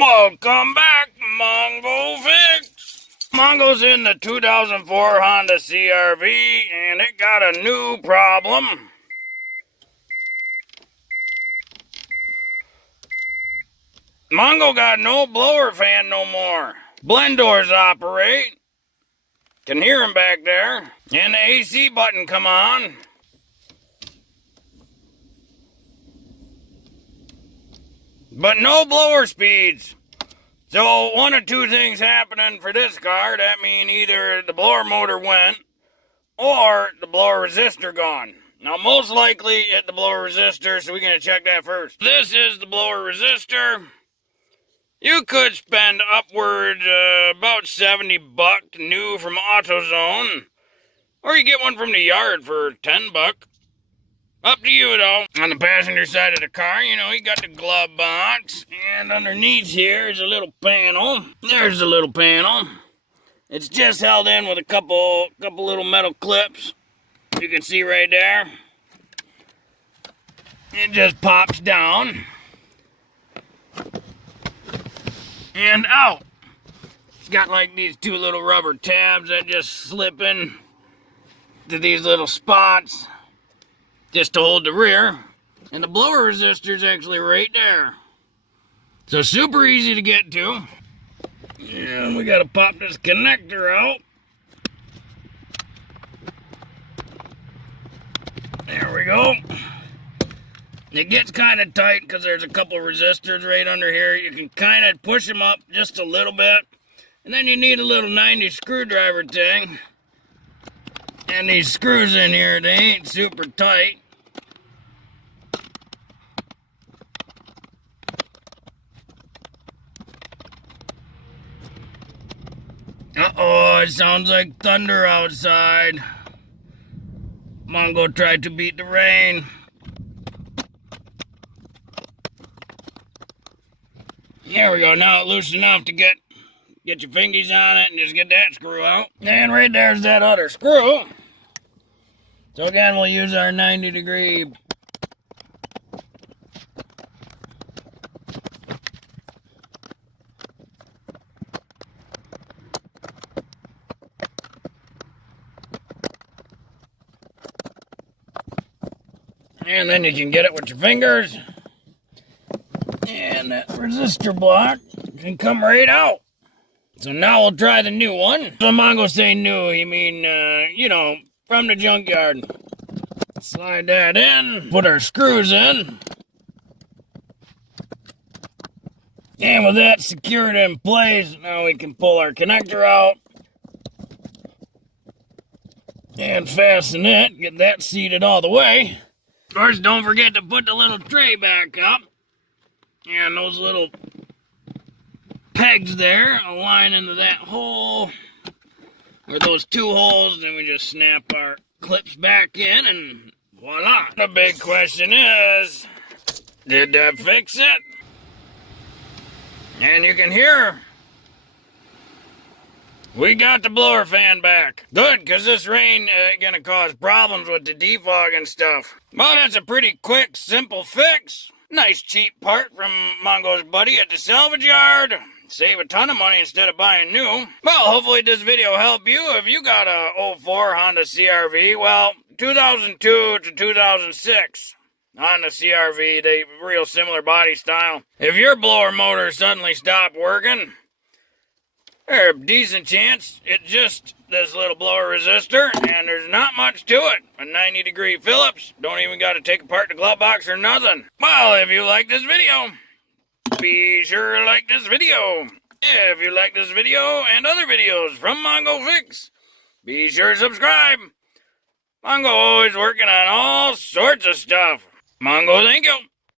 Welcome back, Mongo Fix. Mongo's in the 2004 Honda CRV, and it got a new problem. Mongo got no blower fan no more. Blend doors operate. Can hear him back there. And the AC button come on. But no blower speeds. So one of two things happening for this car. That means either the blower motor went or the blower resistor gone. Now most likely it's the blower resistor, so we're going to check that first. This is the blower resistor. You could spend upwards about $70 new from Autozone. Or you get one from the yard for $10. Up to you, though. On the passenger side of the car, you got the glove box. And underneath here is a little panel. There's the little panel. It's just held in with a couple little metal clips. You can see right there. It just pops down. And out. It's got like these two little rubber tabs that just slip in to these little spots. Just to hold the rear. And the blower resistor is actually right there. So super easy to get to. And we gotta pop this connector out. There we go. It gets kind of tight because there's a couple resistors right under here. You can kind of push them up just a little bit. And then you need a little 90 screwdriver thing. And these screws in here, they ain't super tight. Uh-oh, it sounds like thunder outside. Mongo tried to beat the rain. There we go, now it's loose enough to get your fingies on it and just get that screw out. And right there's that other screw. So again, we'll use our 90-degree and then you can get it with your fingers. And that resistor block can come right out. So now we'll try the new one. So Mongo say new, you mean, from the junkyard. Slide that in, put our screws in. And with that secured in place, now we can pull our connector out. And fasten it, get that seated all the way. Of course, don't forget to put the little tray back up. And those little pegs there align into that hole, or those two holes, then we just snap our clips back in and voila. The big question is, did that fix it? And you can hear we got the blower fan back. Good, because this rain gonna cause problems with the defog and stuff. Well, that's a pretty quick, simple fix. Nice cheap part from Mongo's buddy at the salvage yard. Save a ton of money instead of buying new. Well, hopefully this video helped you. If you got a 04 Honda CRV, well, 2002 to 2006 Honda CRV, they real similar body style. If your blower motor suddenly stopped working, there's a decent chance it's just this little blower resistor, and there's not much to it. A 90-degree Phillips, don't even got to take apart the glove box or nothing. Well, if you like this video, be sure to like this video. If you like this video and other videos from Mongo Fix, be sure to subscribe. Mongo always working on all sorts of stuff. Mongo, thank you.